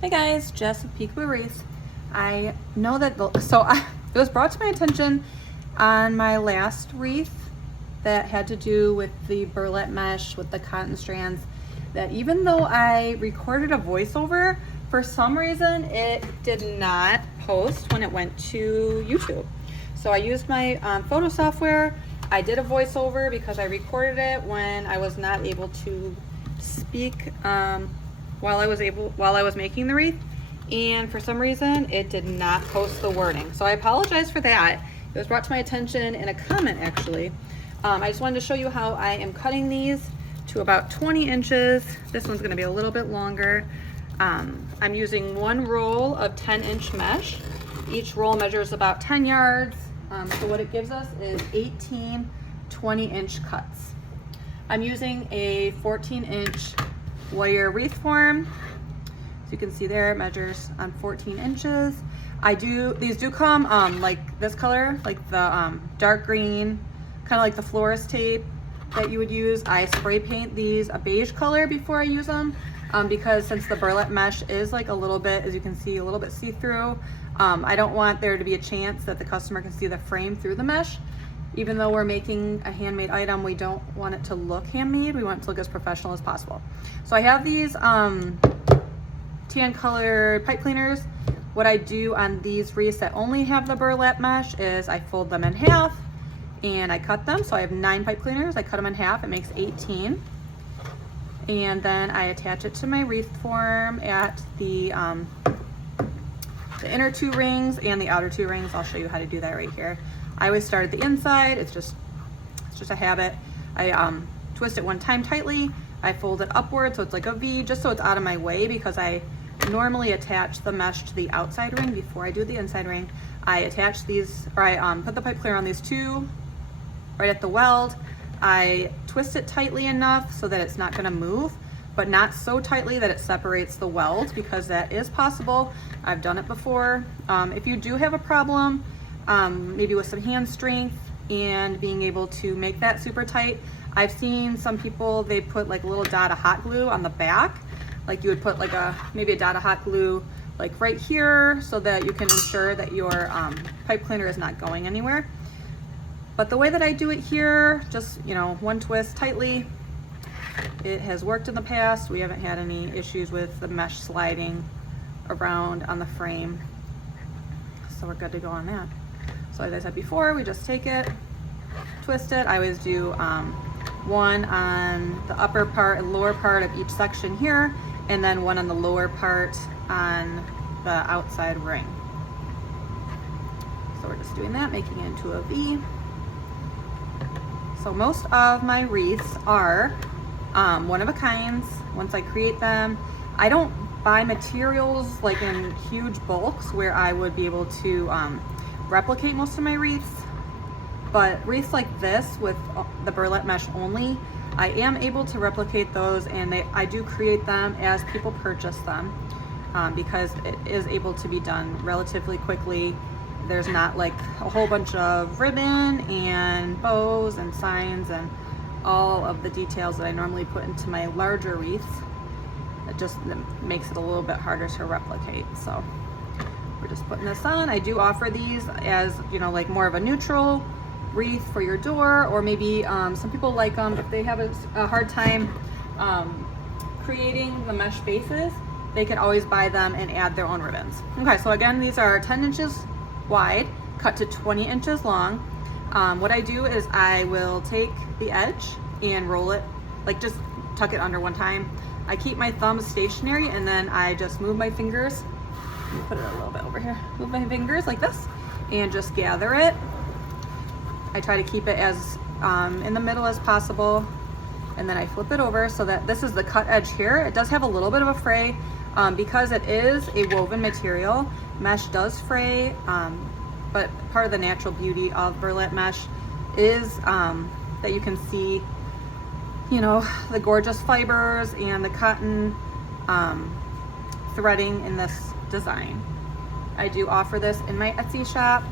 Hey guys, Jess with Rustic Wreath. I know that it was brought to my attention on my last wreath that had to do with the burlap mesh with the cotton strands, that even though I recorded a voiceover, for some reason it did not post when it went to YouTube. So I used my photo software. I did a voiceover because I recorded it when I was not able to speak while I was making the wreath, and for some reason it did not post the wording. So I apologize for that. It was brought to my attention in a comment actually. I just wanted to show you how I am cutting these to about 20 inches. This one's going to be a little bit longer. I'm using one roll of 10-inch mesh. Each roll measures about 10 yards. So what it gives us is 18 20-inch cuts. I'm using a 14-inch wire wreath form. So you can see there it measures on 14 inches. These do come like this color, like the dark green, kind of like the florist tape that you would use. I spray paint these a beige color before I use them because since the burlap mesh is like a little bit, as you can see, a little bit see-through, I don't want there to be a chance that the customer can see the frame through the mesh. Even though we're making a handmade item, we don't want it to look handmade. We want it to look as professional as possible. So I have these tan colored pipe cleaners. What I do on these wreaths that only have the burlap mesh is I fold them in half and I cut them. So I have 9 pipe cleaners. I cut them in half. It makes 18. And then I attach it to my wreath form at the inner 2 rings and the outer 2 rings. I'll show you how to do that right here. I always start at the inside. It's just a habit. I twist it one time tightly. I fold it upward so it's like a V, just so it's out of my way, because I normally attach the mesh to the outside ring before I do the inside ring. I attach these, or I put the pipe cleaner on these 2 right at the weld. I twist it tightly enough so that it's not going to move, but not so tightly that it separates the weld, because that is possible. I've done it before. If you do have a problem, maybe with some hand strength and being able to make that super tight, I've seen some people, they put like a little dot of hot glue on the back. Like you would put like maybe a dot of hot glue like right here, so that you can ensure that your pipe cleaner is not going anywhere. But the way that I do it here, just, you know, one twist tightly. It has worked in the past. We haven't had any issues with the mesh sliding around on the frame. So we're good to go on that. So as I said before, we just take it, twist it. I always do one on the upper part and lower part of each section here, and then one on the lower part on the outside ring. So we're just doing that, making it into a V. So most of my wreaths are one of a kinds. Once I create them, I don't buy materials like in huge bulks where I would be able to replicate most of my wreaths. But wreaths like this with the burlap mesh only, I am able to replicate those, and I do create them as people purchase them because it is able to be done relatively quickly. There's not like a whole bunch of ribbon and bows and signs and all of the details that I normally put into my larger wreaths. It just makes it a little bit harder to replicate. So we're just putting this on. I do offer these as, you know, like more of a neutral wreath for your door, or maybe some people like them if they have a hard time creating the mesh bases. They can always buy them and add their own ribbons. Okay, so again, these are 10 inches wide, cut to 20 inches long. What I do is I will take the edge and roll it, like just tuck it under one time. I keep my thumbs stationary, and then I just move my fingers. Let me put it a little bit over here. Move my fingers like this and just gather it. I try to keep it as in the middle as possible, and then I flip it over so that this is the cut edge here. It does have a little bit of a fray because it is a woven material. Mesh does fray, but part of the natural beauty of burlap mesh is that you can see, you know, the gorgeous fibers and the cotton threading in this design. I do offer this in my Etsy shop,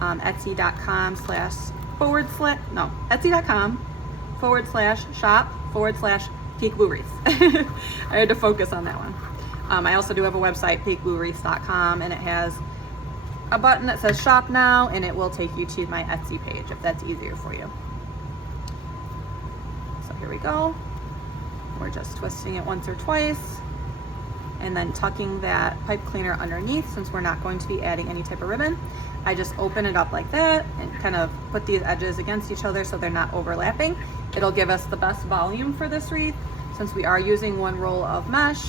etsy.com/shop/Rustic Wreath. I had to focus on that one. I also do have a website, peekaboo-wreaths.com, and it has a button that says shop now, and it will take you to my Etsy page if that's easier for you. So here we go. We're just twisting it once or twice and then tucking that pipe cleaner underneath since we're not going to be adding any type of ribbon. I just open it up like that and kind of put these edges against each other so they're not overlapping. It'll give us the best volume for this wreath since we are using one roll of mesh.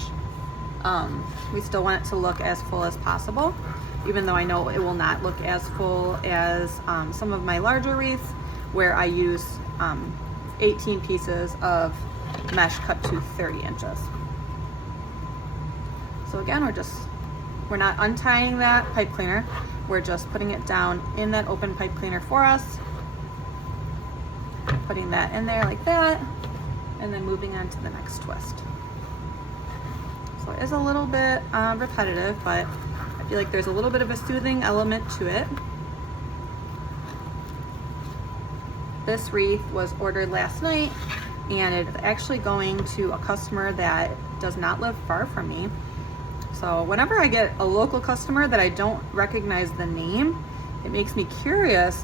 We still want it to look as full as possible, even though I know it will not look as full as some of my larger wreaths where I use 18 pieces of mesh cut to 30 inches. So again, we're not untying that pipe cleaner. We're just putting it down in that open pipe cleaner for us. Putting that in there like that, and then moving on to the next twist. So it is a little bit repetitive, but I feel like there's a little bit of a soothing element to it. This wreath was ordered last night, and it's actually going to a customer that does not live far from me. So whenever I get a local customer that I don't recognize the name, it makes me curious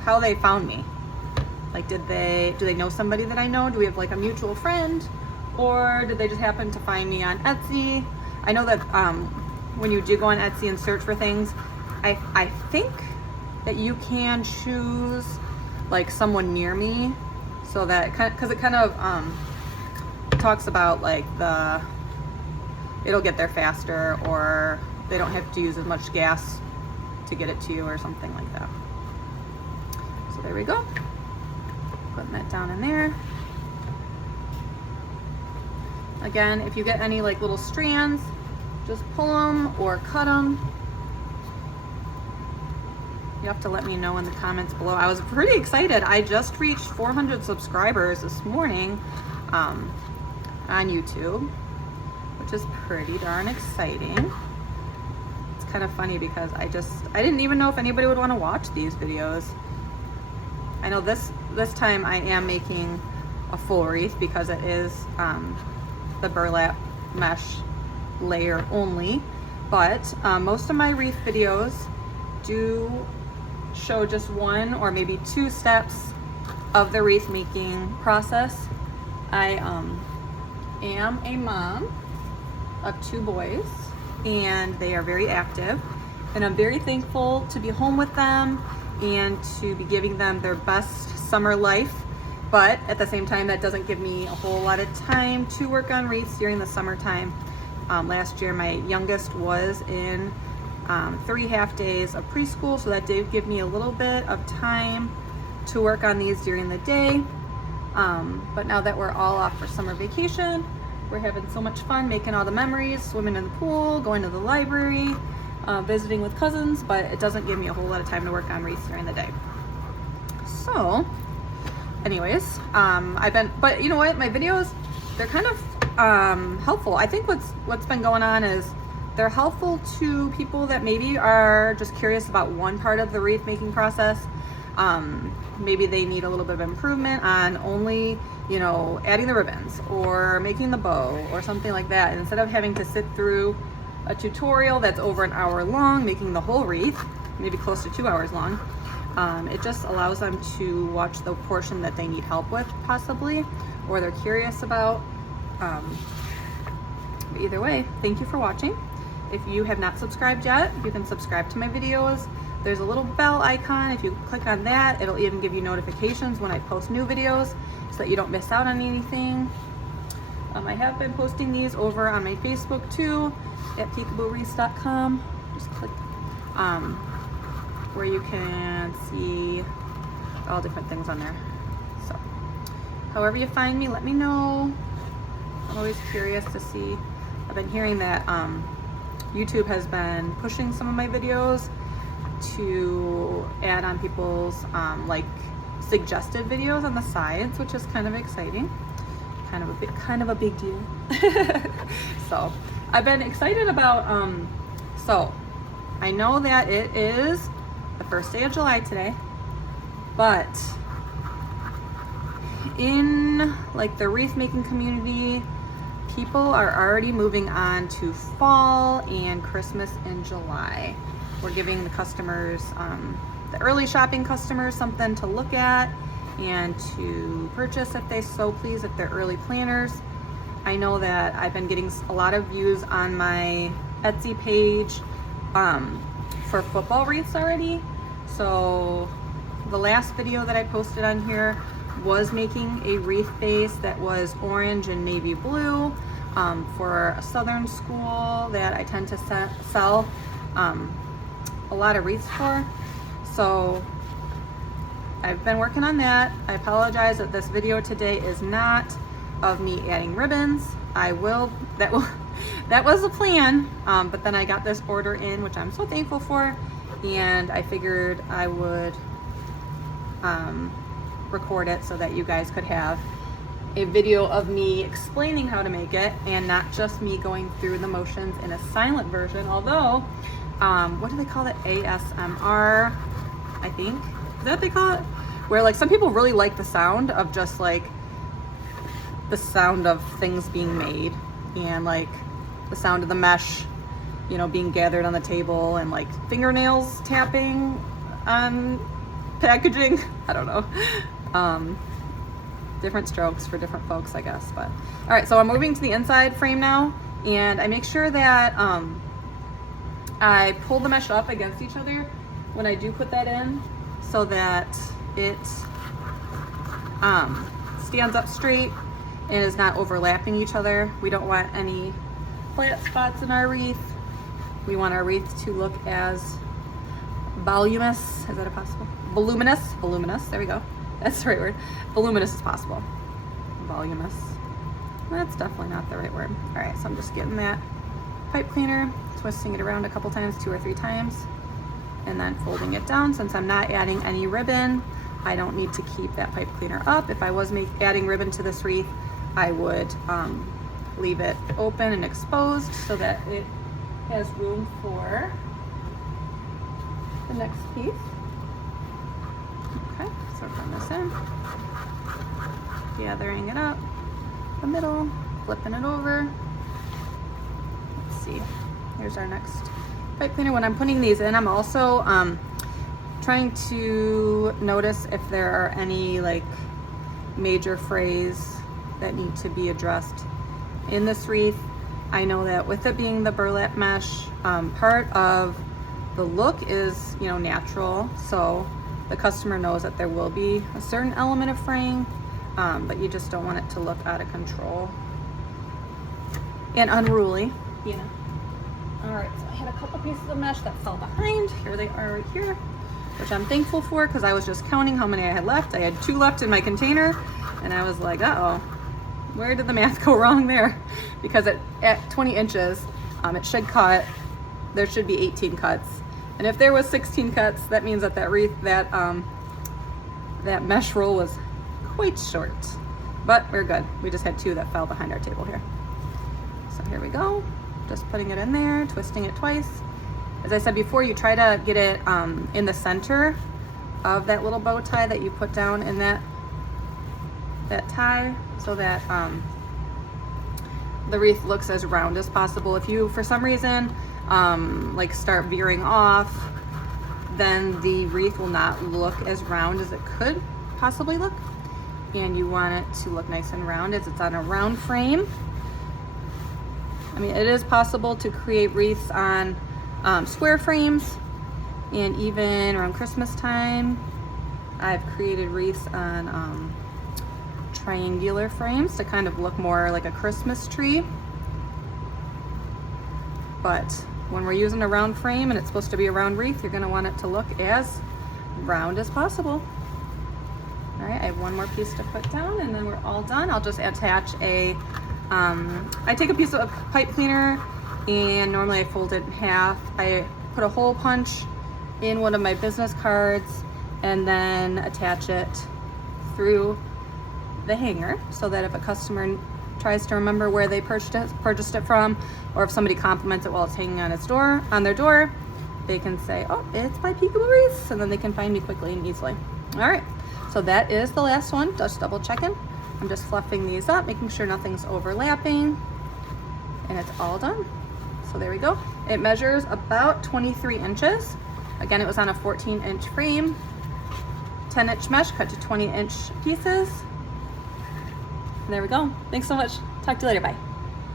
how they found me. Like, do they know somebody that I know? Do we have like a mutual friend? Or did they just happen to find me on Etsy? I know that when you do go on Etsy and search for things, I think that you can choose like someone near me, so that because it kind of talks about like it'll get there faster, or they don't have to use as much gas to get it to you or something like that. So there we go. Putting that down in there. Again, if you get any like little strands, just pull them or cut them. You have to let me know in the comments below. I was pretty excited. I just reached 400 subscribers this morning on YouTube, which is pretty darn exciting. It's kind of funny because I didn't even know if anybody would want to watch these videos. I know this time I am making a full wreath because it is the burlap mesh layer only, but most of my wreath videos do show just one or maybe two steps of the wreath making process. I am a mom of 2 boys, and they are very active, and I'm very thankful to be home with them and to be giving them their best summer life. But at the same time, that doesn't give me a whole lot of time to work on wreaths during the summertime. Last year my youngest was in 3 half days of preschool, so that did give me a little bit of time to work on these during the day. But now that we're all off for summer vacation, we're having so much fun making all the memories, swimming in the pool, going to the library, visiting with cousins, but it doesn't give me a whole lot of time to work on wreaths during the day. So anyways, but you know what, my videos, they're kind of helpful. I think what's been going on is they're helpful to people that maybe are just curious about one part of the wreath making process. Maybe they need a little bit of improvement on only, you know, adding the ribbons or making the bow or something like that. And instead of having to sit through a tutorial that's over an hour long, making the whole wreath, maybe close to 2 hours long, it just allows them to watch the portion that they need help with possibly, or they're curious about. But either way, thank you for watching. If you have not subscribed yet, you can subscribe to my videos. There's a little bell icon. If you click on that, it'll even give you notifications when I post new videos so that you don't miss out on anything. I have been posting these over on my Facebook too, at peekaboo-wreaths.com. Just click where you can see all different things on there. So however you find me, let me know. I'm always curious to see. I've been hearing that YouTube has been pushing some of my videos to add on people's like suggested videos on the sides, which is kind of exciting, kind of a big deal. So I've been excited about so I know that it is the first day of July today, but in like the wreath making community, people are already moving on to fall and Christmas in July. We're giving the customers, the early shopping customers, something to look at and to purchase if they so please, if they're early planners. I know that I've been getting a lot of views on my Etsy page for football wreaths already. So the last video that I posted on here was making a wreath base that was orange and navy blue for a southern school that I tend to sell a lot of wreaths for. So I've been working on that. I apologize that this video today is not of me adding ribbons. That was the plan, but then I got this order in, which I'm so thankful for, and I figured I would record it so that you guys could have a video of me explaining how to make it and not just me going through the motions in a silent version. Although, what do they call it? ASMR, I think. Is that what they call it? Where like some people really like the sound of just like the sound of things being made and like the sound of the mesh, you know, being gathered on the table and like fingernails tapping on packaging. I don't know. Different strokes for different folks, I guess. But all right, so I'm moving to the inside frame now, and I make sure that I pull the mesh up against each other when I do put that in, so that it stands up straight and is not overlapping each other. We don't want any flat spots in our wreath. We want our wreath to look as voluminous, is that a possible? Voluminous, there we go. That's the right word. Voluminous as possible. Voluminous. That's definitely not the right word. All right, so I'm just getting that pipe cleaner, twisting it around a couple times, 2 or 3 times, and then folding it down. Since I'm not adding any ribbon, I don't need to keep that pipe cleaner up. If I was adding ribbon to this wreath, I would leave it open and exposed so that it has room for the next piece. Okay, so putting this in, gathering it up the middle, flipping it over. Let's see, here's our next pipe cleaner. When I'm putting these in, I'm also trying to notice if there are any like major frays that need to be addressed in this wreath. I know that with it being the burlap mesh, part of the look is, you know, natural, so the customer knows that there will be a certain element of fraying, but you just don't want it to look out of control and unruly, you know. All right, so I had a couple pieces of mesh that fell behind. Here they are right here, which I'm thankful for because I was just counting how many I had left. I had 2 left in my container, and I was like, uh-oh, where did the math go wrong there? Because at 20 inches, it should cut, there should be 18 cuts. And if there was 16 cuts, that means that that wreath, that mesh roll was quite short. But we're good. We just had 2 that fell behind our table here. So here we go. Just putting it in there, twisting it twice. As I said before, you try to get it in the center of that little bow tie that you put down in that tie, so that the wreath looks as round as possible. If you, for some reason, like start veering off, then the wreath will not look as round as it could possibly look, and you want it to look nice and round as it's on a round frame. I mean, it is possible to create wreaths on square frames, and even around Christmas time I've created wreaths on triangular frames to kind of look more like a Christmas tree. But when we're using a round frame and it's supposed to be a round wreath, you're going to want it to look as round as possible. All right, I have 1 more piece to put down, and then we're all done. I'll just attach a I take a piece of pipe cleaner, and normally I fold it in half. I put a hole punch in one of my business cards and then attach it through the hanger, so that if a customer tries to remember where they purchased it from, or if somebody compliments it while it's hanging on their door, they can say, oh, it's by Peekaboo Wreaths, and then they can find me quickly and easily. All right, so that is the last one. Just double checking. I'm just fluffing these up, making sure nothing's overlapping. and it's all done. So there we go. It measures about 23 inches. Again, it was on a 14-inch frame, 10-inch mesh cut to 20-inch pieces. And there we go. Thanks so much. Talk to you later. Bye.